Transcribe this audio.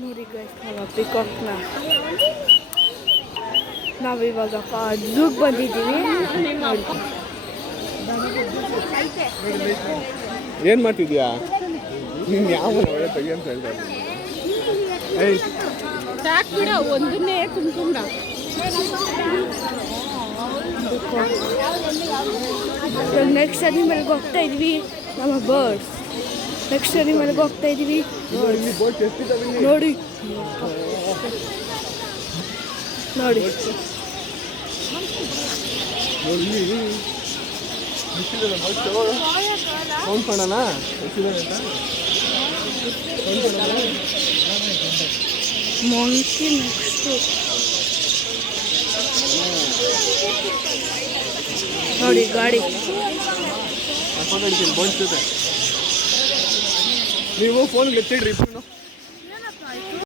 ನೋಡಿ ಗೈಸ್ ನಾವು ಪಿಕಾಕ್ನ ನಾವಿವಾಗ ಝೂಗೆ ಬಂದಿದ್ದೀವಿ. ಏನು ಮಾಡ್ತಿದ್ಯಾ ನೀನು? ಯಾವ ಒಳ್ಳೆ ತೆಗಿ ಅಂತ ಹೇಳ್ತಾ ಬಿಡ ಒಂದನ್ನೇ ತುಂಬಿಕೊಂಡ. ನೆಕ್ಸ್ಟ್ ಅನಿಮಲ್ಗೆ ಹೋಗ್ತಾ ಇದ್ವಿ. ನಮ್ಮ ಬರ್ಡ್ಸ್ ನೆಕ್ಸ್ಟ್ ಅನಿಮಲ್ಗೆ ಹೋಗ್ತಾ ಇದ್ವಿ. ನೋಡಿ ನೋಡಿ ಫೋನ್ ಮಾಡೋಣ. ಮಂಕಿ ನೆಕ್ಸ್ಟು ನೋಡಿ ಗಾಡಿ. ನೀವು ಫೋನ್ಗೆ ಎತ್ತಿಡ್ರಿ ಇಬ್ಬರು.